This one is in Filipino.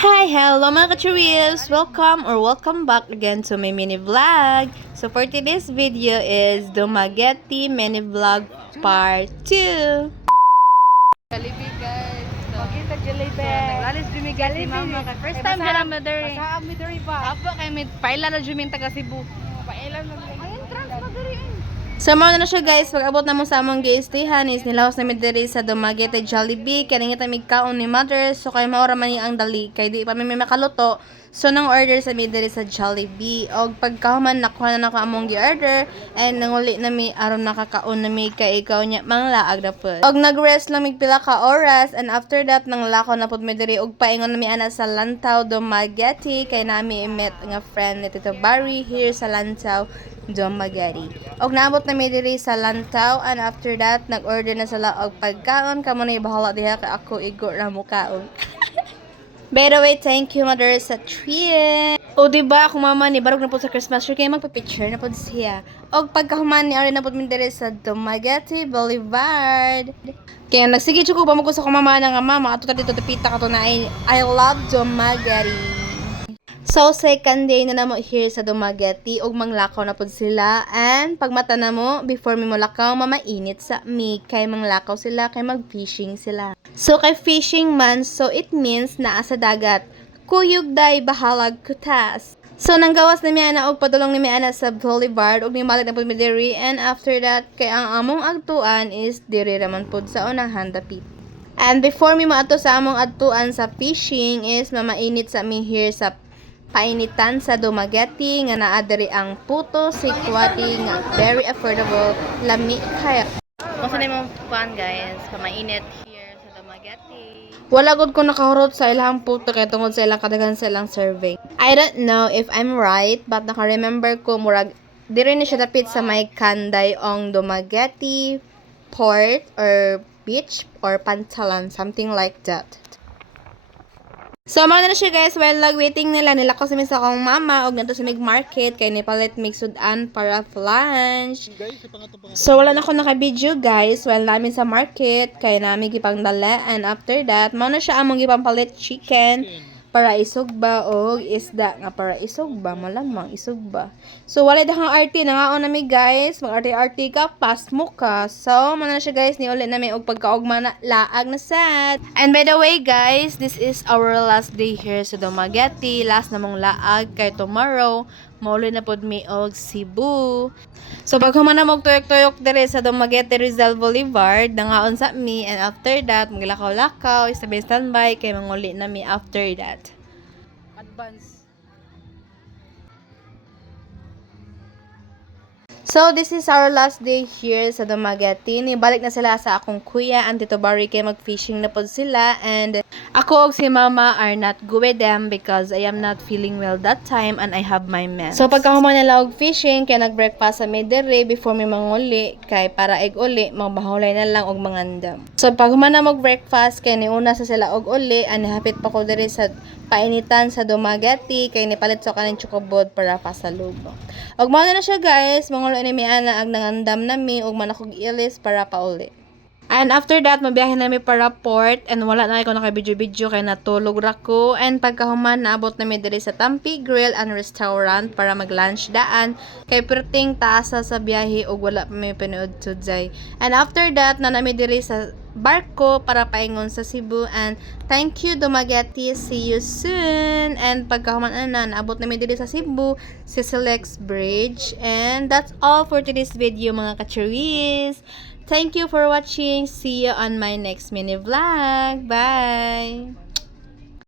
Hi, hello mga ka-Cheerios! Welcome back again to my mini vlog. So for today's video is Dumaguete mini vlog part 2. Jollibee guys. So, Kita Jollibee. naglalis Dumaguete si mama. First time dyan ang madari. Basta mi diri ba? Apo kay may paila na Jumin taga Cebu. Pailan lang. Ayun trans madiri. So mao na siya guys, pag-abot na mo sa among giistihan is nilahos na diri sa Dumaguete Jollibee. Kaya nangita mig kaon ni mother, so kay maora man ang dali. Kay di pa may makaluto. So nang order sa diri sa Jollibee. Og pagkahuman nakuha na nako among gi-order and nanguli na mi aron nakakaon na mi kay ikaw nya manglaag na pud. Og nag-rest lang mig pila ka oras and after that nang lakaw na pud mi diri og paingon na mi ana sa Lantaw Dumaguete kay nami met nga friend ni Tito Barry here sa Lantaw Dumaguete. Og naabot na mi diri sa Lantaw and after that nag-order na sila og pagkaon kamo na bahala diha kay ako igor ra mo kaon. By the way, thank you mother sa treat. O diba ako mama ni barog na po sa Christmas tree kay magpa-picture na po siya. Og pagkahuman ni ari na po min diri sa Dumaguete Boulevard. Kaya nagsige ko pa mo ko sa mama na nga mama ato dito dipita ka to na I love Dumaguete. So, second day na namo here sa Dumaguete og manglakaw na pod sila and pagmata na mo before mi molakaw mamainit sa mi kay manglakaw sila kay mag-fishing sila. So, kay fishing man, so it means naa sa dagat. Kuyog day bahalag kutas. So, nanggawas na mi ana og padulong ni mi ana sa Boulevard og nimalit na pod mi diri and after that kay ang among agtuan is diri raman pod sa unahan dapit. And before mi maato sa among agtuan sa fishing is mamainit sa mi here sa painitan sa Dumaguete nga naa diri ang puto sikwati nga very affordable lami kaya. Kung saan mo pan guys, pamainit here sa Dumaguete. Wala gud ko nakahurot sa ilang puto kay tungod sa ilang kadaghan sa ilang serving. I don't know if I'm right but naka-remember ko murag diri ni siya dapit sa may Kanday ong Dumaguete port or beach or pantalan something like that. So, mga na siya guys, while waiting nila ko sa misa akong mama og nanto sa mig market kay nipalit mig sudan para lunch. So, wala na ako naka-video guys while namin sa market kay namin gipangdala and after that, mao na siya among gipampalit chicken para isugba og isda nga para isugba malamang isugba. So wala dahang arty nangaon nami guys, mag-arty ka pas mo ka. So man na siya guys ni uli nami og pagkaugma na laag na sad. And by the way guys, this is our last day here sa Dumaguete. Last namong laag kay tomorrow mauli na pod mi og Cebu. So pag human na mog tuyok-tuyok dire sa Dumaguete Rizal Boulevard, nangaon sa mi and after that maglakaw-lakaw, isabay standby kay manguli na mi after that. Advance. So this is our last day here sa Dumaguete. Nibalik na sila sa akong kuya and Tito Barry kay mag-fishing na pod sila and ako og si mama are not go with them because I am not feeling well that time and I have my meds. So pagkahuman nila og fishing kay nag-breakfast sa midday before mi manguli kay para ig uli magbahulay na lang og mangandam. So paghuman na mag-breakfast kay niuna sa sila og uli and hapit pa ko diri sa painitan sa Dumaguete kay nipalit sa kaning chocobod para pasalubong. Og mao na siya guys, mangulo ni mi ana ag nangandam nami og manakog ilis para pauli. And after that, mabiyahe nami para port and wala na ako naka-video-video kay natulog ra ko. And pagkahuman, naabot nami diri sa Tampi Grill and Restaurant para mag-lunch daan. Kay perting taasa sa biyahe og wala pa may pinuod tudzay. And after that, na nami diri sa barko para paingon sa Cebu. And thank you Dumaguete, see you soon. And pagkahuman na, naabot nami diri sa Cebu, sa Silex Bridge. And that's all for today's video mga ka-Cheerios. Thank you for watching. See you on my next mini vlog. Bye!